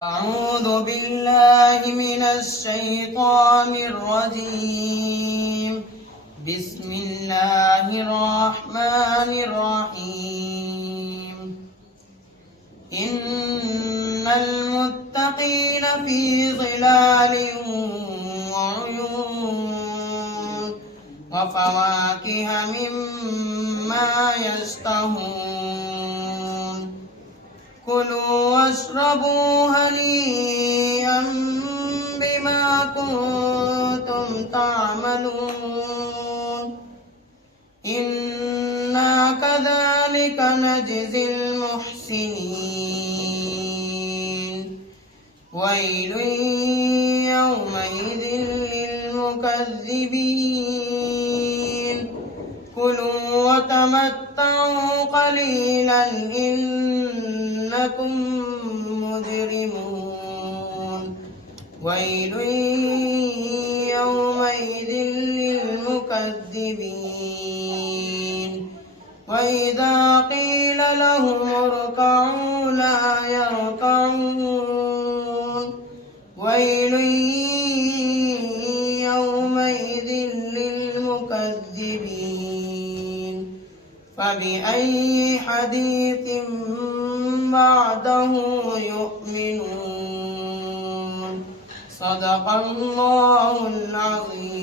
أعوذ بالله من الشيطان الرجيم. بسم الله الرحمن الرحيم. إن المتقين في ظلال وعيون وفواكه مما يشتهون. كلوا واشربوا هنيئا بما كنتم تعملون. إنا كذلك نجزي المحسنين. ويل يومئذ للمكذبين. كلوا وتمتعوا قليلا إنكم مجرمون. ويل يومئذ للمكذبين. وإذا قيل لهم اركعوا لا يركعون. ويل يومئذ للمكذبين. فبأي حديث بعده يؤمنون. صدق الله العظيم.